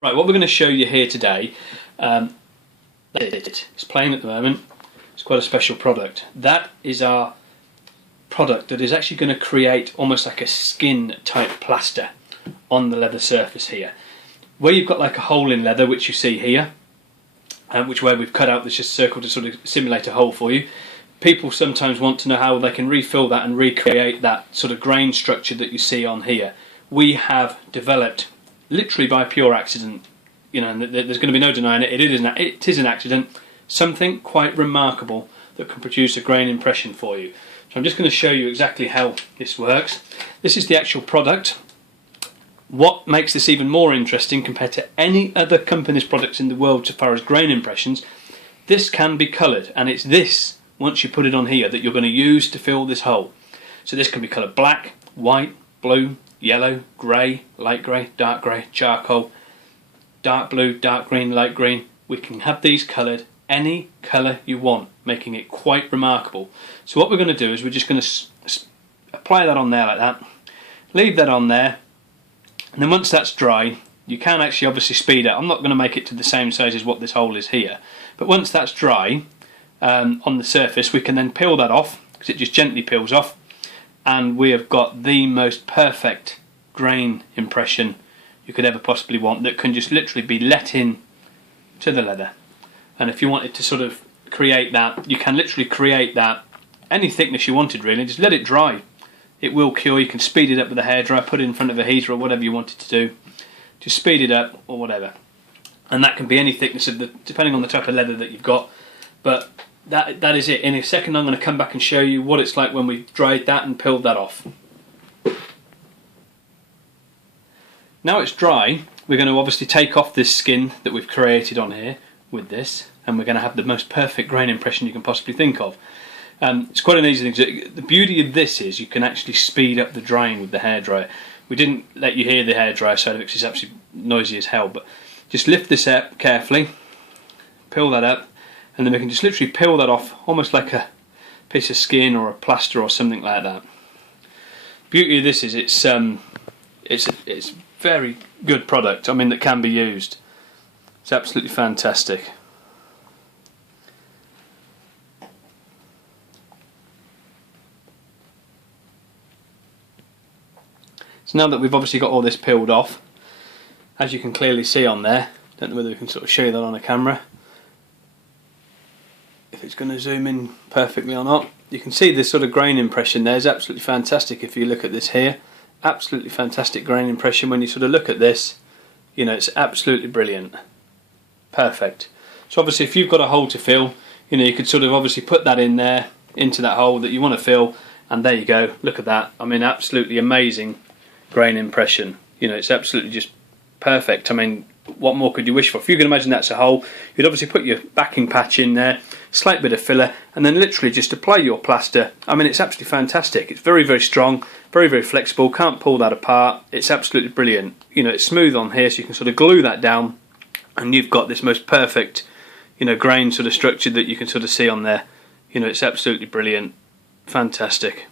Right, what we're going to show you here today, it's playing at the moment. It's quite a special product. That is our product that is actually going to create almost like a skin type plaster on the leather surface here. Where you've got like a hole in leather, which you see here, which where we've cut out this just circle to sort of simulate a hole for you. People sometimes want to know how they can refill that and recreate that sort of grain structure that you see on here. We have developed, literally by pure accident, you know, and there's going to be no denying it, it is an accident, something quite remarkable that can produce a grain impression for you. So I'm just going to show you exactly how this works. This is the actual product. What makes this even more interesting compared to any other company's products in the world as far as grain impressions, this can be coloured, and it's this, once you put it on here, that you're going to use to fill this hole. So this can be coloured black, white, blue, yellow, grey, light grey, dark grey, charcoal, dark blue, dark green, light green. We can have these coloured any colour you want, making it quite remarkable. So what we're going to do is we're just going to apply that on there like that, leave that on there, and then once that's dry, you can actually obviously speed it. I'm not going to make it to the same size as what this hole is here, but once that's dry on the surface, we can then peel that off, because it just gently peels off, and we have got the most perfect grain impression you could ever possibly want, that can just literally be let in to the leather. And if you wanted to sort of create that, you can literally create that any thickness you wanted, really. Just let it dry. It will cure. You can speed it up with a hairdryer, put it in front of a heater or whatever you wanted to do. Just speed it up or whatever. And that can be any thickness of depending on the type of leather that you've got. But that is it. In a second I'm going to come back and show you what it's like when we've dried that and peeled that off. Now it's dry, we're going to obviously take off this skin that we've created on here with this, and we're going to have the most perfect grain impression you can possibly think of. It's quite an easy thing. The beauty of this is you can actually speed up the drying with the hairdryer. We didn't let you hear the hairdryer side of it because it's absolutely noisy as hell, but just lift this up carefully, peel that up, and then we can just literally peel that off almost like a piece of skin or a plaster or something like that. The beauty of this is it's very good product, I mean, that can be used. It's absolutely fantastic. So now that we've obviously got all this peeled off, as you can clearly see on there, don't know whether we can sort of show you that on a camera, if it's going to zoom in perfectly or not. You can see this sort of grain impression there is absolutely fantastic. If you look at this here, absolutely fantastic grain impression. When you sort of look at this, you know, it's absolutely brilliant. Perfect. So obviously if you've got a hole to fill, you know, you could sort of obviously put that in there, into that hole that you want to fill, and there you go. Look at that. I mean, absolutely amazing grain impression. You know, it's absolutely just perfect. I mean, what more could you wish for? If you can imagine that's a hole, you'd obviously put your backing patch in there, slight bit of filler, and then literally just apply your plaster. I mean, it's absolutely fantastic. It's very, very strong, very, very flexible, can't pull that apart. It's absolutely brilliant. You know, it's smooth on here, so you can sort of glue that down, and you've got this most perfect, you know, grain sort of structure that you can sort of see on there. You know, it's absolutely brilliant. Fantastic.